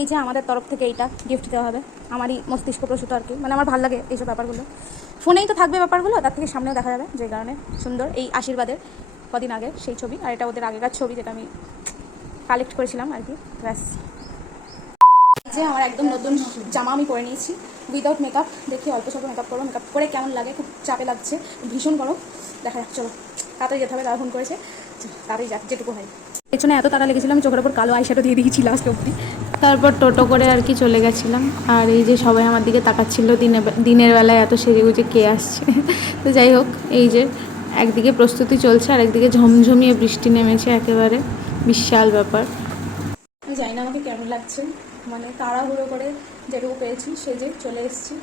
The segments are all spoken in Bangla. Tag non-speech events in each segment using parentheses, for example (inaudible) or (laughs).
এই যে আমাদের তরফ থেকে এইটা গিফট দেওয়া হবে, আমারই মস্তিষ্ক প্রসূত আর কি। মানে আমার ভালো লাগে এইসব ব্যাপারগুলো। ফোনেই তো থাকবে ব্যাপারগুলো, তার থেকে সামনেও দেখা যাবে, যে কারণে সুন্দর এই আশীর্বাদের কদিন আগে সেই ছবি, আর এটা ওদের আগেকার ছবি যেটা আমি কালেক্ট করেছিলাম আর কি। ব্যাস। এই যে আমার একদম নতুন জামা আমি পরে নিয়েছি। উইদাউট মেকআপ দেখি অল্প স্বল্প মেকআপ করব। মেকআপ করে কেমন লাগে, খুব চাপে লাগছে, ভীষণ গরম। দেখা যাক, চলো, তাড়াতাড়ি যেতে হবে, তারা ফোন করেছে। তাড়াতাড়ি যাক, যেটুকু হয়। পেছনে এত তারা লেগেছিলাম চোখের ওপর কালো আইশ্যাডো দিয়ে দিয়েছি লাস্ট অব্দি তারপর টোটো করে আর কি চলে গেছিলাম। আর এই যে সবাই আমার দিকে তাকাচ্ছিল, দিনে দিনের বেলায় এত সেজে গুজে কে আসছে। (laughs) তো যাই হোক, এই যে একদিকে প্রস্তুতি চলছে, আর একদিকে ঝমঝমিয়ে বৃষ্টি নেমেছে একেবারে। বিশাল ব্যাপার। জানি না আমাকে কেমন লাগছে? মানে তাড়াহুড়ো করে যেটুকু পেয়েছি, সে যে চলে এসেছি।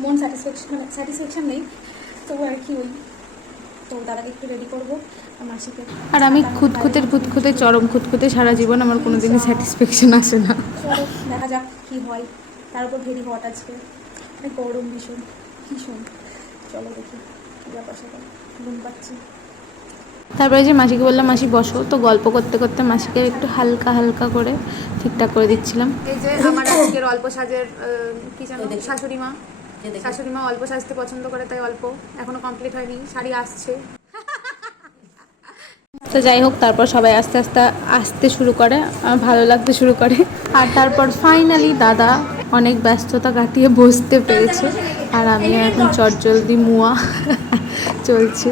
মন স্যাটিসফ্যাকশন মানে স্যাটিসফ্যাকশন নেই। তবু আর কি ওই তো দাদাকে একটু রেডি করব। আর মাসিকে আর আমি খুঁতখুতের খুঁতখুতে চরম খুঁতখুতে সারা জীবন আমার কোনো দিনই স্যাটিসফ্যাকশন আসে না। চলো দেখা যাক কী হয়। তার উপর ভেরি হট আজকে। গরম ভীষণ। ভীষণ। চলো দেখি ব্যাপার সেটা। ঘুম পাচ্ছি। তারপরে যে মাসিকে বললাম মাসি বসো। তো গল্প করতে করতে মাসিকে একটু হালকা হালকা করে ঠিকঠাক করে দিচ্ছিলাম। এই যে আমার আজকের অল্প সাজের কি জানো শাশুড়ি মা শাশুড়ি মা অল্প সাজতে পছন্দ করে তাই অল্প। এখনও কমপ্লিট হয়নি। শাড়ি আসছে। তো যাই হোক, তারপর সবাই আস্তে আস্তে আসতে শুরু করে ভালো লাগতে শুরু করে। আর তারপর ফাইনালি দাদা অনেক ব্যস্ততা কাটিয়ে বসতে পেরেছে। আর আমি এখন চটজলদি মুয়া চলছে।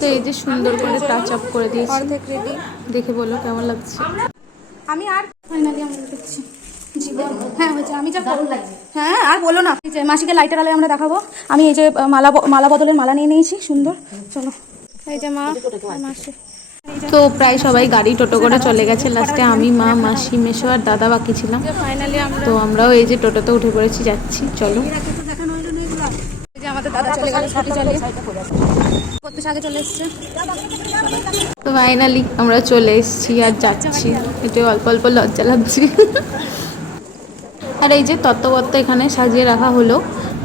তো এই যে সুন্দর করে টাচ আপ করে দিয়েছি। দেখে বলো কেমন লাগছে? আমি আর ফাইনালি হ্যাঁ হয়েছে আমি যা হ্যাঁ আর বলো না। এই যে মাসিকে লাইটের আলোয় আমরা দেখাবো। আমি এই যে মালা মালা বদলের মালা নিয়ে নিয়েছি সুন্দর। চলো। এই যে মা মাসি। তো প্রায় সবাই গাড়ি টোটো করে চলে গেছে। লাস্টে আমি মা মাসি মেশো আর দাদা বাকি ছিলাম। ফাইনালি তো আমরাও এই যে টোটোতে উঠে পড়েছি যাচ্ছি। চলো। তো ফাইনালি আমরা চলে এসেছি আর যাচ্ছি। এটা অল্প অল্প লজ্জা লাগছে। আর এই যে তত্ত্ববত্ত এখানে সাজিয়ে রাখা হলো।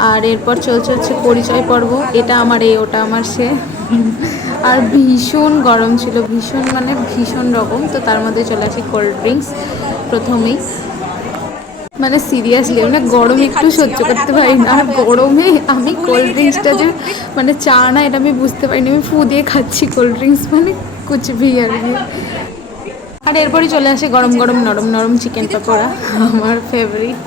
আর এরপর চলছে হচ্ছে পরিচয় পর্ব। এটা আমার এই ওটা আমার সে। আর ভীষণ গরম ছিল, ভীষণ মানে ভীষণ রকম। তো তার মধ্যে চলে আসি কোল্ড ড্রিঙ্কস প্রথমেই। মানে সিরিয়াসলি মানে গরম একটু সহ্য করতে পারি না। আর গরমে আমি কোল্ড ড্রিঙ্কসটা যে মানে চা না, এটা আমি বুঝতে পারিনি। আমি ফু দিয়ে খাচ্ছি কোল্ড ড্রিঙ্কস মানে কুচবি আর কি আর এরপরই চলে আসে গরম গরম নরম নরম চিকেন পকোড়া আমার ফেভারিট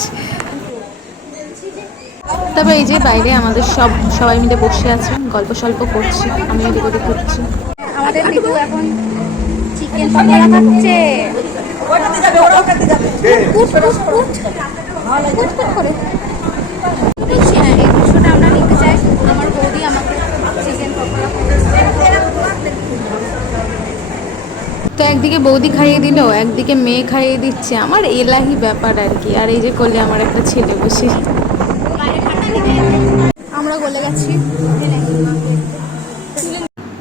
তবে এই যে বাইরে আমাদের সব সবাই মিলে বসে আছে গল্প সল্প করছি আমি এদিক ওদিক ঘুরছি। আমাদের দিদু এখন চিকেন পকোড়া খাচ্ছে। কুট কুট কুট কুট কুট করে বুঝছি না এই প্রশ্নটা আমরা নিতে চাই আমার বৌদি আমাকে চিকেন পকোড়া তো একদিকে বৌদি খাইয়ে দিল, একদিকে মেয়ে খাইয়ে দিচ্ছে। আমার এলাহি ব্যাপার আর কি। আর এই যে করলে আমার একটা ছেলে বসে। আমরা বলে গেছি।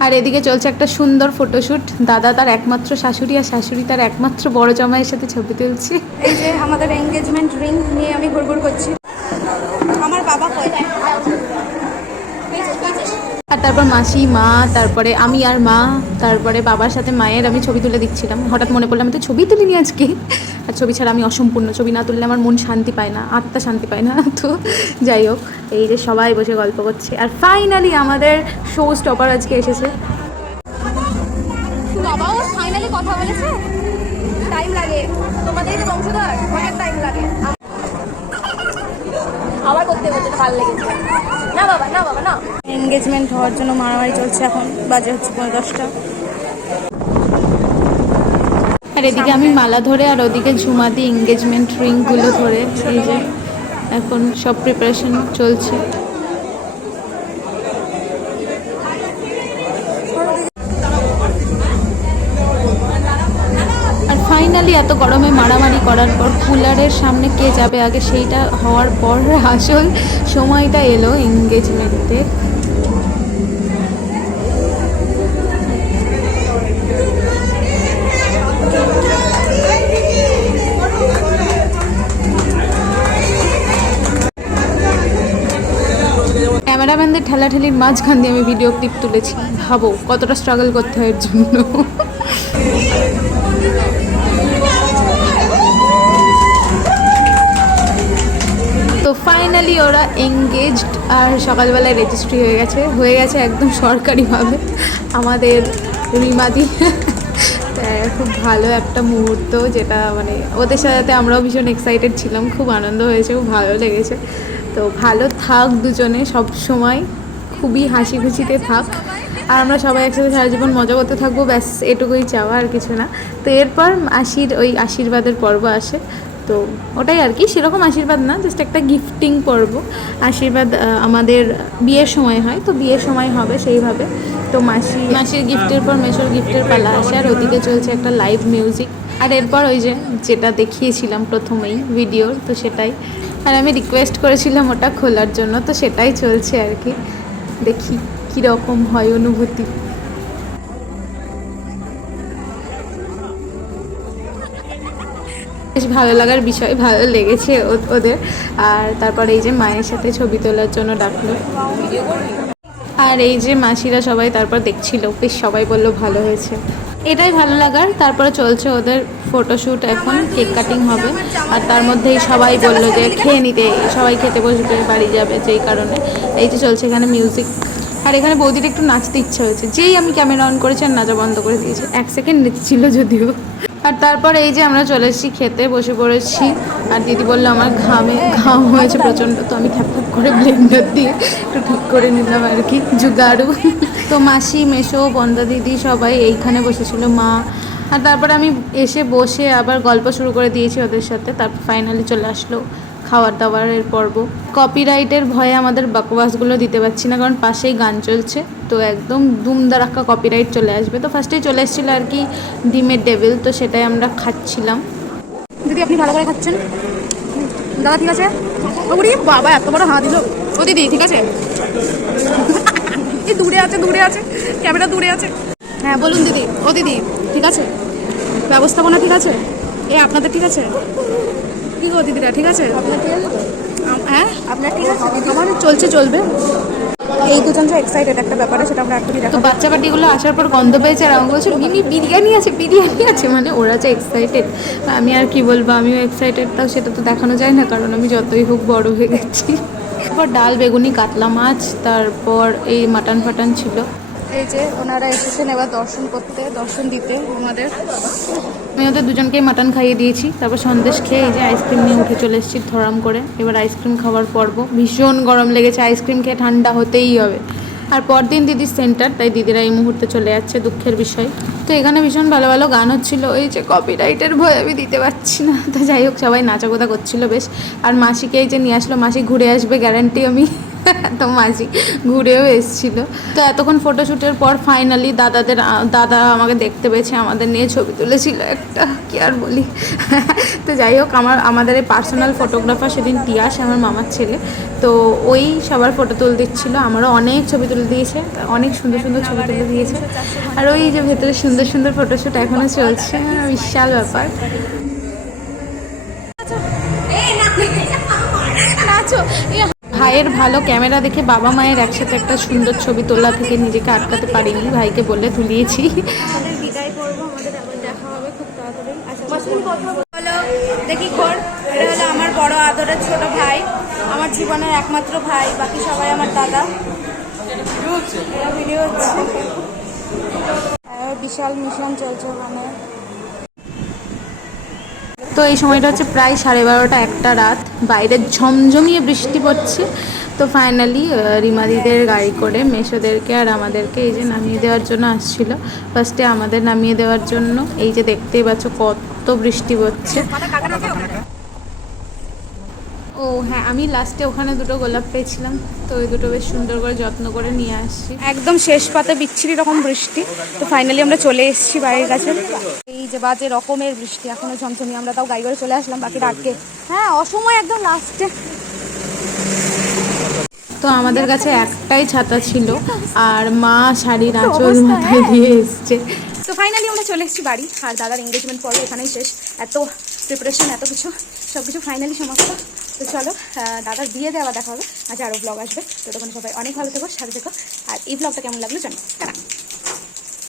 আর এদিকে চলছে একটা সুন্দর ফটোশ্যুট দাদা তার একমাত্র শাশুড়ি আর শাশুড়ি তার একমাত্র বড় জামাইয়ের সাথে ছবি তুলছে। এই যে আমাদের এঙ্গেজমেন্ট রিং নিয়ে আমি ঘুরঘুর করছি। আমার বাবা কয় আর তারপর মাসি, মা, তারপরে আমি আর মা, তারপরে বাবার সাথে মায়ের আমি ছবি তুলে দিচ্ছিলাম। হঠাৎ মনে আমি তো ছবি তুলিনি আজকে। আর ছবি ছাড়া আমি অসম্পূর্ণ, ছবি না তুললে আমার মন শান্তি পায় না, আত্মা শান্তি পায় না। তো যাই হোক, এই যে সবাই বসে গল্প করছে। আর ফাইনালি আমাদের শো স্টপার আজকে এসেছে। কথা বলেছে। টাইম লাগে। তোমাদের বংশধর অনেক টাইম লাগে আবার করতে করতে ভালো লেগেছে না বাবা না বাবা না এঙ্গেজমেন্ট হওয়ার জন্য মারামারি চলছে এখন, বাজে হচ্ছে পনেরো দশটা। আর এদিকে আমি মালা ধরে আর ওদিকে ঝুমা দিয়ে এঙ্গেজমেন্ট রিংগুলো ধরে, এই যে এখন সব প্রিপারেশন চলছে। আর ফাইনালি এত গরমে মারামারি করার পর কুলারের সামনে কে যাবে আগে, সেইটা হওয়ার পর আসল সময়টা এলো এঙ্গেজমেন্টের ঠেলাঠেলির মাঝখান দিয়ে আমি ভিডিও ক্লিপ তুলেছি। ভাবো, কতটা স্ট্রাগল করতে হয় এর জন্য। তো ফাইনালি ওরা এঙ্গেজড আর সকালবেলায় রেজিস্ট্রি হয়ে গেছে। হয়ে গেছে একদম সরকারিভাবে। আমাদের রিমাদি। খুব ভালো একটা মুহূর্ত, যেটা মানে ওদের সাথে আমরাও ভীষণ এক্সাইটেড ছিলাম। খুব আনন্দ হয়েছে, খুব ভালো লেগেছে। তো ভালো থাক দুজনে সব সময়। খুবই হাসি খুশিতে থাক। আর আমরা সবাই একসাথে সারা জীবন মজা করতে থাকব, ব্যাস এটুকুই চাওয়া আর কিছু না। তো এরপর আশির, ওই আশীর্বাদের পর্ব আসে। তো ওটাই আর কি, সেরকম আশীর্বাদ না জাস্ট একটা গিফটিং পর্ব। আশীর্বাদ আমাদের বিয়ের সময় হয়, তো বিয়ের সময় হবে সেইভাবে। তো মাসি, মাসির গিফটের পর মেশোর গিফটের পালা আসে, আর ওদিকে চলছে একটা লাইভ মিউজিক আর এরপর ওই যে যেটা দেখিয়েছিলাম প্রথমেই ভিডিওর তো সেটাই। আর আমি রিকোয়েস্ট করেছিলাম ওটা খোলার জন্য, তো সেটাই চলছে আর কি। দেখি কীরকম হয় অনুভূতি। বেশ ভালো লাগার বিষয়, ভালো লেগেছে ওদের। আর তারপরে এই যে মায়ের সাথে ছবি তোলার জন্য ডাকলো। আর এই যে মাসিরা সবাই তারপর দেখছিল, বেশ সবাই বলল ভালো হয়েছে। এটাই ভালো লাগার। তারপরে চলছে ওদের ফটোশ্যুট এখন কেক কাটিং হবে। আর তার মধ্যেই সবাই বলল যে, খেয়ে নিতে। সবাই খেতে বসবে, বাড়ি যাবে যেই কারণে। এই যে চলছে এখানে মিউজিক আর এখানে বৌদির একটু নাচতে ইচ্ছে হয়েছে। যেই আমি ক্যামেরা অন করেছি আর নাচা বন্ধ করে দিয়েছি। এক সেকেন্ড নেচেছিল যদিও। আর তারপর এই যে আমরা চলে এসেছি খেতে, বসে পড়েছি। আর দিদি বলল, আমার ঘামে, ঘাম হয়েছে প্রচণ্ড, তো আমি খ্যাপ খ্যাপ করে ব্লেন্ডার দিয়ে একটু ঠিক করে নিলাম আর কি, জুগাড়ু। তো মাসি, মেশো, বন্দা দিদি সবাই এইখানে বসেছিল, মা। আর তারপর আমি এসে বসে আবার গল্প শুরু করে দিয়েছি ওদের সাথে, তারপর ফাইনালি চলে আসলো। খাবার দাবারের পর্ব। কপিরাইটের ভয়ে আমাদের বকবাসগুলো দিতে পারছি না, কারণ পাশেই গান চলছে। তো একদম দুমদারাক্কা কপিরাইট চলে আসবে। তো ফার্স্টেই চলে এসেছিল আর কি ডিমের ডেভিল তো সেটাই আমরা খাচ্ছিলাম। দিদি, আপনি ভালো করে খাচ্ছেন? দাদা, ঠিক আছে? বাবা, এত বড় হাঁ দিল। ও দিদি, ঠিক আছে? দূরে আছে দূরে আছে। ক্যামেরা দূরে আছে। হ্যাঁ বলুন দিদি। ও দিদি, ঠিক আছে? ব্যবস্থাপনা ঠিক আছে? এ আপনাদের ঠিক আছে? কি গো দিদিরা ঠিক আছে? হ্যাঁ? আপনার ঠিক আছে আমার চলছে চলবে। এই দুজন যে এক্সাইটেড একটা ব্যাপারে সেটা আমরা একটুই তো দেখাবো। বাচ্চা পাটিগুলো আসার পর গন্ধ পেয়েছে আর আমাকে বলছে মিমি বিরিয়ানি আছে বিরিয়ানি আছে। মানে ওরা যে এক্সাইটেড আমি আর কি বলব আমিও এক্সাইটেড তাও সেটা তো দেখানো যায় না কারণ আমি যতই হোক বড় হয়ে গেছি। তারপর ডাল বেগুনি কাতলা মাছ তারপর এই মাটন ফাটান ছিল। এই যে ওনারা এসেছেন এবার দর্শন করতে, দর্শন দিতে আমাদের আমি ওদের দুজনকেই মাটন খাইয়ে দিয়েছি। তারপর সন্দেশ খেয়ে এই যে আইসক্রিম নিয়ে উঠে চলে এসেছি থরাম করে। এবার আইসক্রিম খাওয়ার পর্ব। ভীষণ গরম লেগেছে। আইসক্রিম খেয়ে ঠান্ডা হতেই হবে। আর পরদিন দিদির সেন্টার, তাই দিদিরা এই মুহূর্তে চলে যাচ্ছে দুঃখের বিষয়। তো এখানে ভীষণ ভালো ভালো গান হচ্ছিল। ওই যে কপিরাইটের ভয় আমি দিতে পারছি না। তো যাই হোক, সবাই নাচাগোদা করছিল বেশ। আর মাসিকে এই যে নিয়ে আসলো, মাসি ঘুরে আসবে গ্যারান্টি আমি। (laughs) তো মাঝি ঘুরেও এসেছিল। তো এতক্ষণ ফটোশ্যুটের পর ফাইনালি দাদাদের দাদা আমাকে দেখতে পেয়েছে আমাদের নিয়ে ছবি তুলেছিল একটা কি আর বলি। (laughs) তো যাই হোক আমার আমাদের এই পার্সোনাল ফটোগ্রাফার সেদিন তিয়াস আমার মামার ছেলে। তো ওই সবার ফটো তুলে দিচ্ছিল আমারও অনেক ছবি তুলে দিয়েছে অনেক সুন্দর সুন্দর ছবি তুলে দিয়েছে। আর ওই যে ভেতরে সুন্দর সুন্দর ফটোশ্যুট এখনও চলছে বিশাল ব্যাপার। নাচো ভাইয়ের ভালো ক্যামেরা দেখে বাবা মায়ের একসাথে একটা সুন্দর ছবি তোলা থেকে নিজেকে আটকাতে পারিনি, ভাইকে বলে তুলিয়েছি। করব আমাদের দেখা হবে খুব তাড়াতাড়ি দেখি ঘর এটা হলো আমার বড় আদরের ছোট ভাই আমার জীবনের একমাত্র ভাই বাকি সবাই আমার দাদা ভিডিও বিশাল মিশন চলছে ওখানে। তো এই সময়টা হচ্ছে প্রায় সাড়ে বারোটা একটা রাত। বাইরে ঝমঝমিয়ে বৃষ্টি পড়ছে। তো ফাইনালি রিমাদিদের গাড়ি করে মেশোদেরকে আর আমাদেরকে এই যে নামিয়ে দেওয়ার জন্য আসছিল। ফার্স্টে আমাদের নামিয়ে দেওয়ার জন্য এই যে দেখতেই পাচ্ছ কত বৃষ্টি পড়ছে। ও হ্যাঁ আমি লাস্টে ওখানে দুটো গোলাপ পেয়েছিলাম তো ওই দুটো বেশ সুন্দর করে যত্ন করে নিয়ে আসছি। একদম শেষ পাতে বিচ্ছিরি রকম বৃষ্টি তো ফাইনালি আমরা চলে এসেছি বাড়ির কাছে। এই যে বাজে রকমের বৃষ্টি এখনও ঝমঝমি আমরা তাও গাড়ি করে চলে আসলাম বাকিটা আটকে হ্যাঁ অসময় একদম লাস্টে তো আমাদের কাছে একটাই ছাতা ছিল আর মা শাড়ির আঁচল মাথায় দিয়ে এসছে। তো ফাইনালি আমরা চলে এসেছি বাড়ি আর দাদার এঙ্গেজমেন্ট পর্ব এখানেই শেষ। এত প্রিপারেশন এত কিছু সব কিছু ফাইনালি সমাপ্ত। তো চলো দাদার বিয়ে দেওয়া দেখা হবে। আজ আরও ব্লগ আসবে। তো তখন সবাই অনেক ভালো থেকো, সাথে থেকো। আর এই ব্লগটা কেমন লাগল জানো।